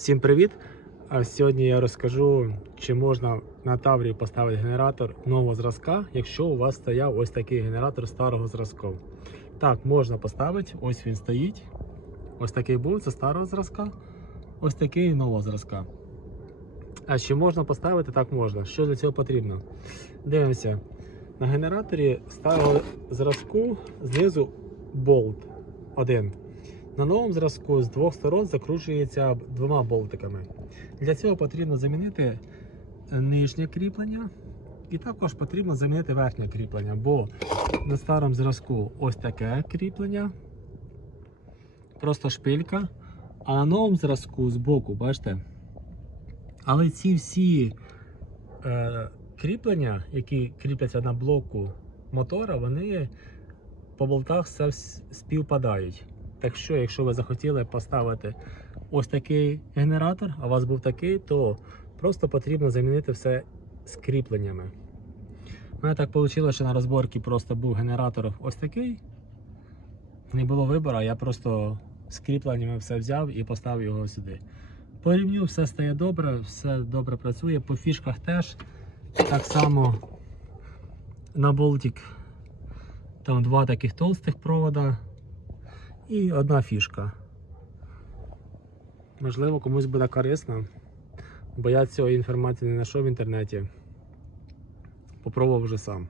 Всім привіт! А Сьогодні я розкажу, чи можна на Таврі поставити генератор нового зразка, якщо у вас стояв ось такий генератор старого зразку. Так, можна поставити, ось він стоїть. Ось такий був, це старого зразка, ось такий нового зразка. А чи можна поставити? Так можна. Що для цього потрібно? Дивимося. На генераторі старого зразку знизу болт один. На новому зразку з двох сторон закручується двома болтиками. Для цього потрібно замінити нижнє кріплення і також потрібно замінити верхнє кріплення, бо на старому зразку ось таке кріплення, просто шпилька, а на новому зразку збоку, бачите? Але ці всі е, кріплення, які кріпляться на блоку мотора, вони по болтах все співпадають. Так що, якщо ви захотіли поставити ось такий генератор, а у вас був такий, то просто потрібно замінити все з кріпленнями. У мене так вийшло, що на розборці просто був генератор ось такий. Не було вибору, я просто з кріпленнями все взяв і поставив його сюди. По рівню все стає добре, все добре працює. По фішках теж так само на болтик. Там два таких толстих провода і одна фішка. Можливо, комусь буде корисно, бо я цієї інформації не знайшов в інтернеті. Попробував вже сам.